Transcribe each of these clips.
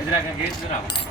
इधर आके गेट इधर आओ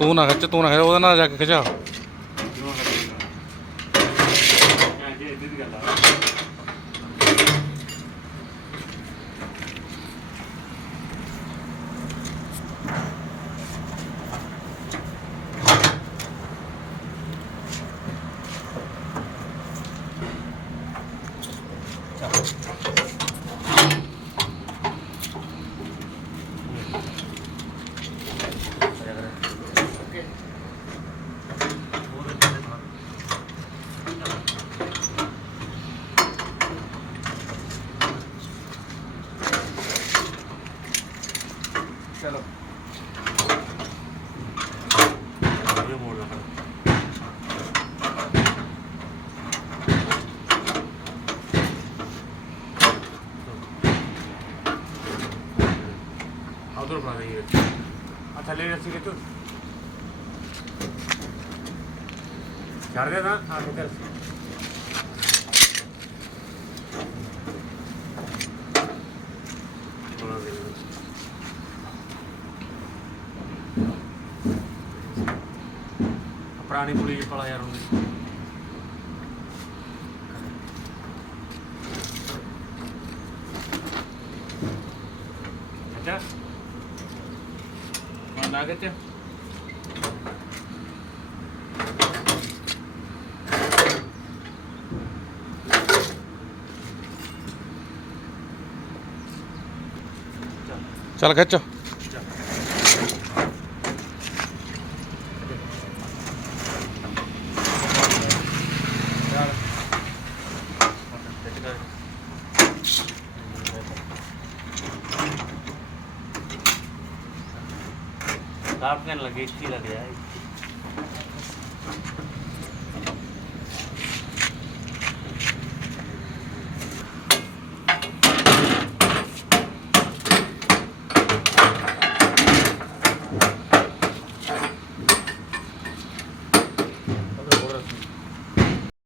ਤੂੰ ਨਾ ਖਿੱਚ ਉਹਦੇ ਨਾਲ ਜਾ ਕੇ ਖਿਚਾ चलो ये मोड़ लो उधर बना देंगे अच्छा ले रस्सी के तू छाड़ दे ना आगे कर पुरानी पुली पड़ा यार उन्हें अच्छा कौन आ गए ਚੱਲ ਖਿੱਚ आपने लगे लग गया